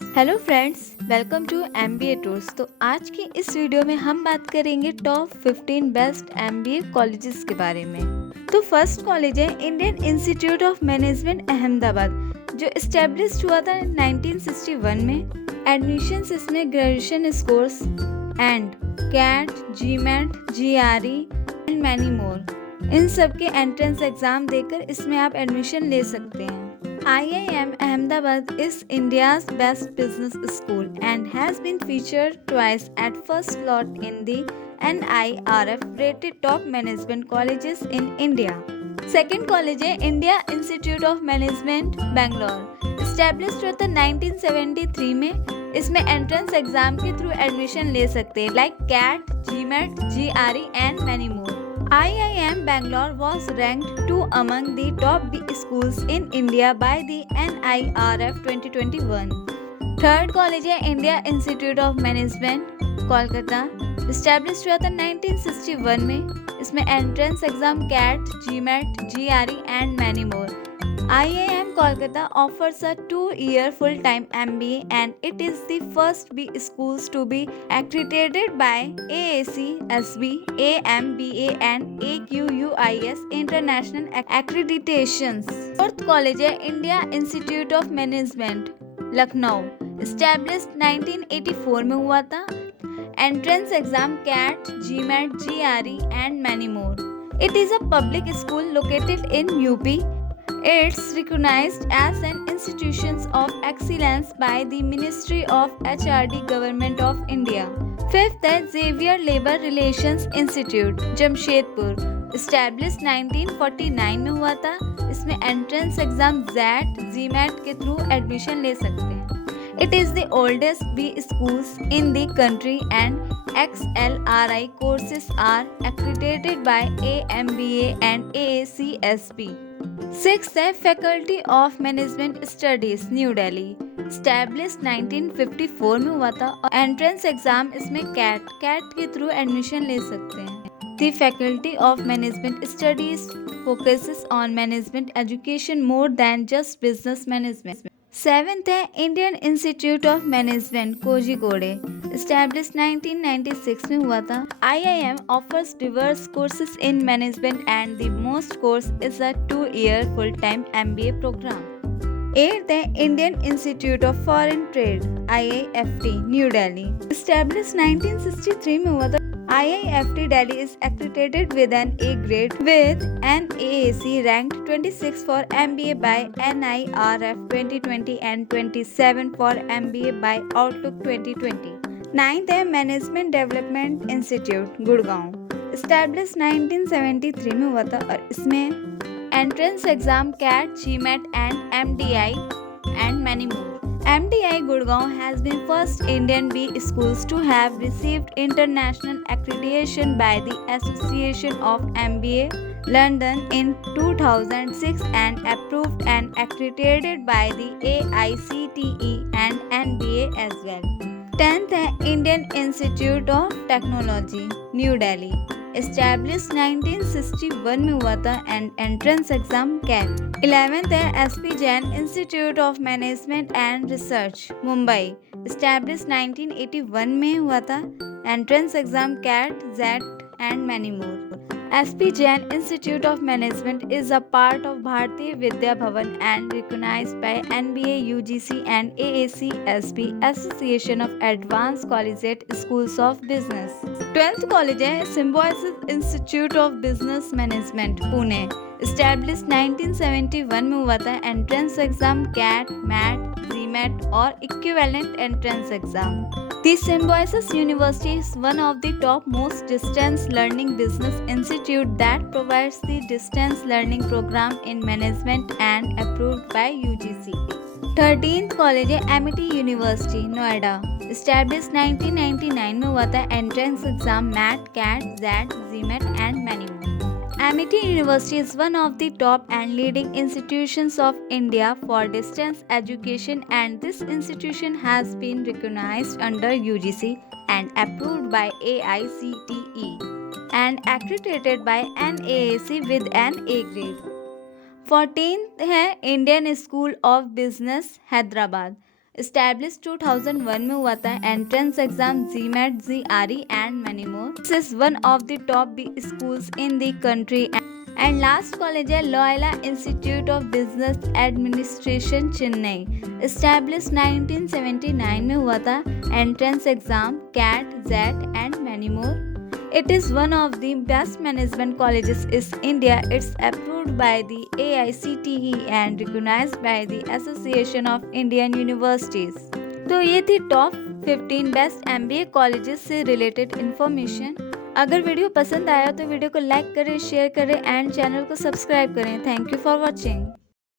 Hello friends, welcome to MBA tours. तो आज की इस वीडियो में हम बात करेंगे टॉप 15 बेस्ट एमबीए कॉलेजेस के बारे में। तो फर्स्ट कॉलेज है Indian Institute of Management Ahmedabad, जो इस्टेब्लिश हुआ था 1961 में। एडमिशन्स इसमें graduation scores and CAT, GMAT, GRE and many more, इन सब के एंट्रेंस एग्जाम देकर इसमें आप एडमिशन ले सकते हैं। IIM Ahmedabad is India's best business school and has been featured twice at first slot in the NIRF rated top management colleges in India. Second college है India Institute of Management Bangalore, established हुआ था 1973 में। इसमें entrance exam के through admission ले सकते हैं like CAT, GMAT, GRE and many more. IIM Bangalore was ranked 2 among the top B schools in India by the NIRF 2021. Third college है India Institute of Management Kolkata, established हुआ था 1961 में। इसमें entrance exam CAT, GMAT, GRE and many more. IIM Kolkata offers a 2-year full-time MBA and it is the first B schools to be accredited by AAC, SB, AMBA and AQUIS international accreditations. Fourth college है India Institute of Management Lucknow, established 1984 में हुआ था। Entrance exam CAT, GMAT, GRE and many more. It is a public school located in UP. It's recognized as an institution of excellence by the Ministry of HRD Government of India. Fifth है Xavier Labor Relations Institute Jamshedpur, established 1949 में हुआ था। इसमें entrance exam ZET, GMAT के through admission ले सकते हैं। It is the oldest B schools in the country and XLRI courses are accredited by AMBA and AACSB. Six है Faculty of Management Studies New Delhi, established 1954 में हुआ था। Entrance exam इसमें CAT के थ्रू एडमिशन ले सकते हैं। The Faculty of Management Studies focuses on management education more than just business management. Seventh है Indian Institute of Management Kozhikode, established 1996 में हुआ था। IIM offers diverse courses in management and the most course is a 2-year full-time MBA program. Eighth है Indian Institute of Foreign Trade IIFT New Delhi, established 1963 में हुआ था। IIFT Delhi is accredited with an A grade with an AAC ranked 26 for MBA by NIRF 2020 and 27 for MBA by Outlook 2020. Ninth है management development institute Gurgaon, established 1973 में हुआ था और इसमें entrance exam CAT, GMAT and MDI and many more. MDI Gurgaon has been first Indian B schools to have received international accreditation by the Association of MBA London in 2006 and approved and accredited by the AICTE and NBA as well. 10th है Indian Institute of technology new Delhi, established 1961 में हुआ था and entrance exam cat. 11th है SP Jain institute of management and research Mumbai, established 1981 में हुआ था। Entrance exam CAT, ZET and many more. SP Jain Institute of Management is a part of Bharatiya Vidya Bhavan and recognized by NBA, UGC and AACSB Association of Advanced Collegiate Schools of Business. 12th college है Symbiosis Institute of Business Management Pune, established 1971 में हुआ था। Entrance exam CAT, MAT, GMAT और equivalent entrance exam. The Symbiosis University is one of the top most distance learning business institute that provides the distance learning program in management and approved by UGC. 13th college है Amity university Noida, established 1999 में हुआ था। Entrance exam MAT, CAT, ZET, GMAT and many more. Amity University is one of the top and leading institutions of India for distance education and this institution has been recognized under UGC and approved by AICTE and accredited by NAAC with an A grade. 14th है Indian school of business Hyderabad, established 2001 में हुआ था. Entrance exam GMAT, GRE and many more. This is one of the top big schools in the country. And last college है Loyola Institute of Business Administration Chennai. Established 1979 में हुआ था. Entrance exam CAT, ZET and many more. It is one of the best management colleges in India. It's approved by the AICTE and recognized by the Association of Indian Universities. तो ये थी top 15 best MBA colleges से related information. अगर video पसंद आया तो video को like करें, शेयर करें एंड चैनल को सब्सक्राइब करें. Thank you for watching.